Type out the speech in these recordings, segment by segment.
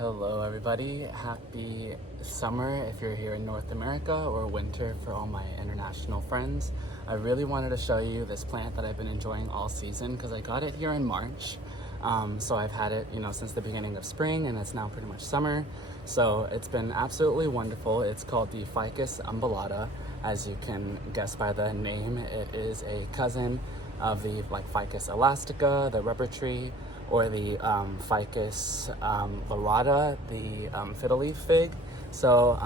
Hello everybody, happy summer if you're here in North America, or winter for all my international friends. I really wanted to show you this plant that I've been enjoying all season because I got it here in March. So I've had it, since the beginning of spring, and it's now pretty much summer. So it's been absolutely wonderful. It's called the Ficus umbellata. As you can guess by the name, it is a cousin of the Ficus elastica, the rubber tree, or the Ficus lyrata, the fiddle leaf fig. So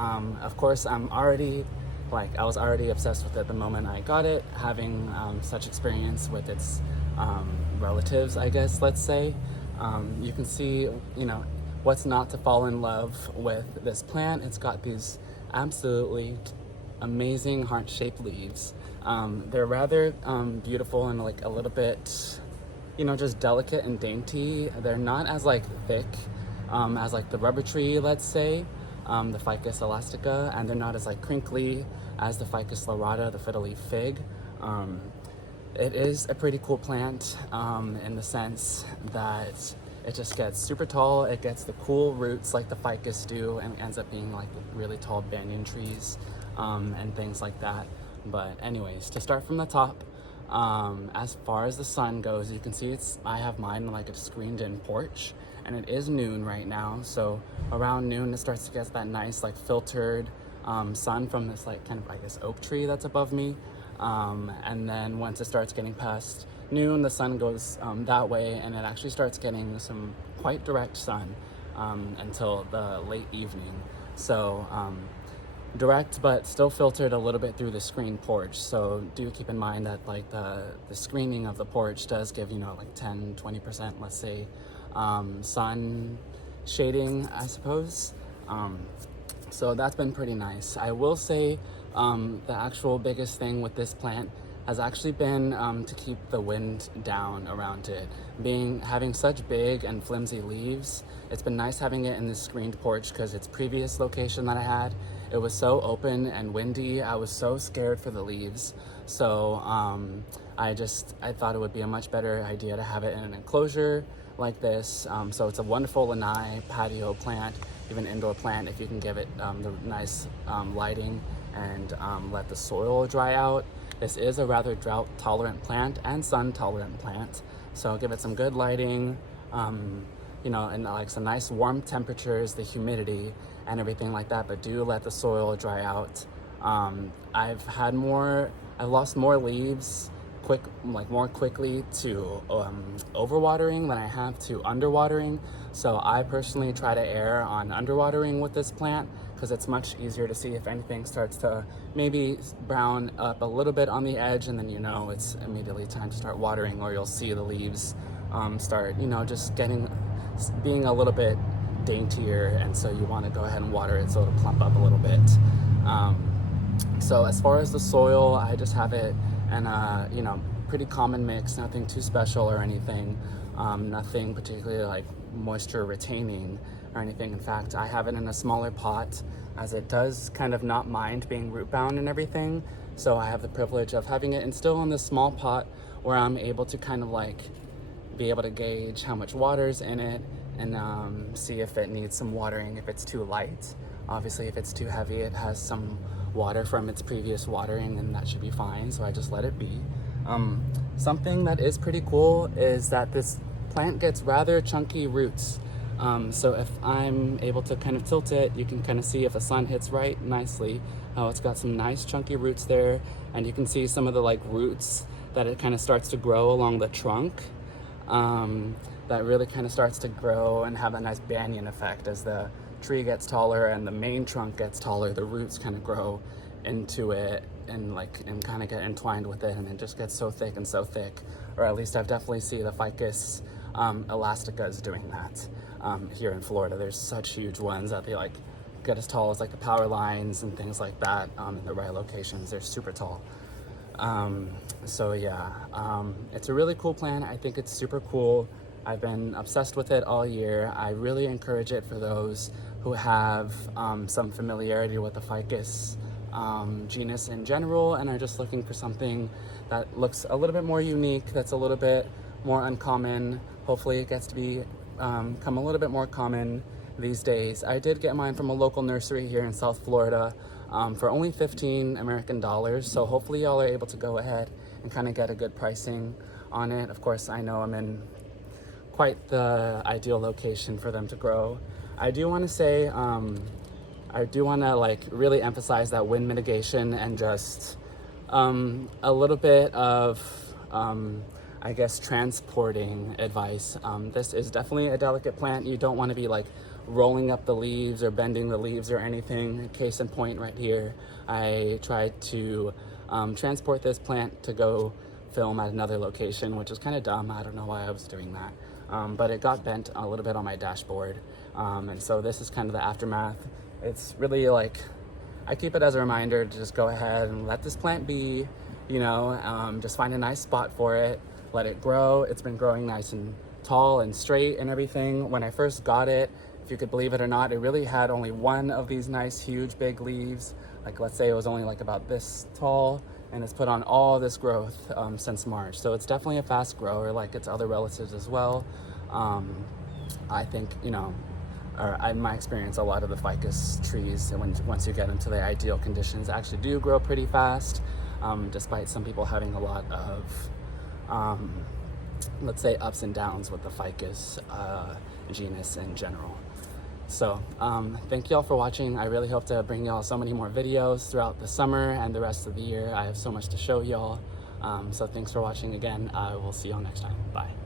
of course I was already obsessed with it the moment I got it, having such experience with its relatives, I guess, let's say. You can see, what's not to fall in love with this plant. It's got these absolutely amazing heart-shaped leaves. They're rather beautiful and a little bit, just delicate and dainty. They're not as thick as the rubber tree, let's say, the Ficus elastica, and they're not as crinkly as the Ficus lyrata, the fiddle leaf fig. It is a pretty cool plant in the sense that it just gets super tall. It gets the cool roots like the ficus do, and ends up being really tall banyan trees and things like that. But anyways, to start from the top, as far as the sun goes, you can see I have mine like a screened in porch, and it is noon right now. So around noon it starts to get that nice filtered sun from this oak tree that's above me. And then once it starts getting past noon, the sun goes that way, and it actually starts getting some quite direct sun until the late evening. So direct, but still filtered a little bit through the screen porch. So do keep in mind that the screening of the porch does give 10-20%, let's say, sun shading, I suppose. So that's been pretty nice. I will say the actual biggest thing with this plant has actually been to keep the wind down around it. Having such big and flimsy leaves, it's been nice having it in this screened porch, because its previous location that I had, it was so open and windy. I was so scared for the leaves. So I thought it would be a much better idea to have it in an enclosure like this. So it's a wonderful lanai patio plant, even indoor plant, if you can give it the nice lighting and let the soil dry out. This is a rather drought tolerant plant and sun tolerant plant, so give it some good lighting, and some nice warm temperatures, the humidity and everything like that, but do let the soil dry out. I've lost more leaves more quickly to overwatering than I have to underwatering. So I personally try to err on underwatering with this plant, because it's much easier to see if anything starts to maybe brown up a little bit on the edge, and then it's immediately time to start watering, or you'll see the leaves start just being a little bit daintier, and so you want to go ahead and water it so it'll plump up a little bit. So as far as the soil, I just have it in a pretty common mix, nothing too special or anything, nothing particularly moisture retaining or anything. In fact, I have it in a smaller pot, as it does kind of not mind being root bound and everything. So I have the privilege of having it still in this small pot, where I'm able to kind of be able to gauge how much water's in it, and see if it needs some watering, if it's too light. Obviously, if it's too heavy, it has some water from its previous watering, and that should be fine, so I just let it be. Something that is pretty cool is that this plant gets rather chunky roots. So if I'm able to kind of tilt it, you can kind of see if the sun hits right nicely. It's got some nice chunky roots there, and you can see some of the roots that it kind of starts to grow along the trunk. That really kind of starts to grow and have a nice banyan effect. As the tree gets taller and the main trunk gets taller, the roots kind of grow into it and kind of get entwined with it, and it just gets so thick and so thick. Or at least I've definitely seen the Ficus elasticas doing that here in Florida. There's such huge ones that they get as tall as the power lines and things like that in the right locations. They're super tall. So yeah, it's a really cool plant. I think it's super cool. I've been obsessed with it all year. I really encourage it for those who have some familiarity with the Ficus genus in general, and are just looking for something that looks a little bit more unique, that's a little bit more uncommon. Hopefully it gets to become a little bit more common these days. I did get mine from a local nursery here in South Florida for only 15 American dollars. So hopefully y'all are able to go ahead and kind of get a good pricing on it. Of course, I know I'm in quite the ideal location for them to grow. I do want to say, I do want to like really emphasize that wind mitigation and just a little bit of I guess transporting advice. This is definitely a delicate plant. You don't want to be like rolling up the leaves or bending the leaves or anything. Case in point right here, I tried to transport this plant to go film at another location, which is kind of dumb. I don't know why I was doing that. But it got bent a little bit on my dashboard. And so this is kind of the aftermath. It's really like, I keep it as a reminder to just go ahead and let this plant be, you know, just find a nice spot for it, let it grow. It's been growing nice and tall and straight and everything. When I first got it, if you could believe it or not, it really had only one of these nice, huge, big leaves. Like let's say it was only like about this tall, and it's put on all this growth since March. So it's definitely a fast grower like its other relatives as well. I think, you know, or in my experience, a lot of the ficus trees, once you get into the ideal conditions, actually do grow pretty fast, despite some people having a lot of, let's say, ups and downs with the ficus genus in general. So thank y'all for watching. I really hope to bring y'all so many more videos throughout the summer and the rest of the year. I have so much to show y'all. So thanks for watching again. I will see y'all next time. Bye.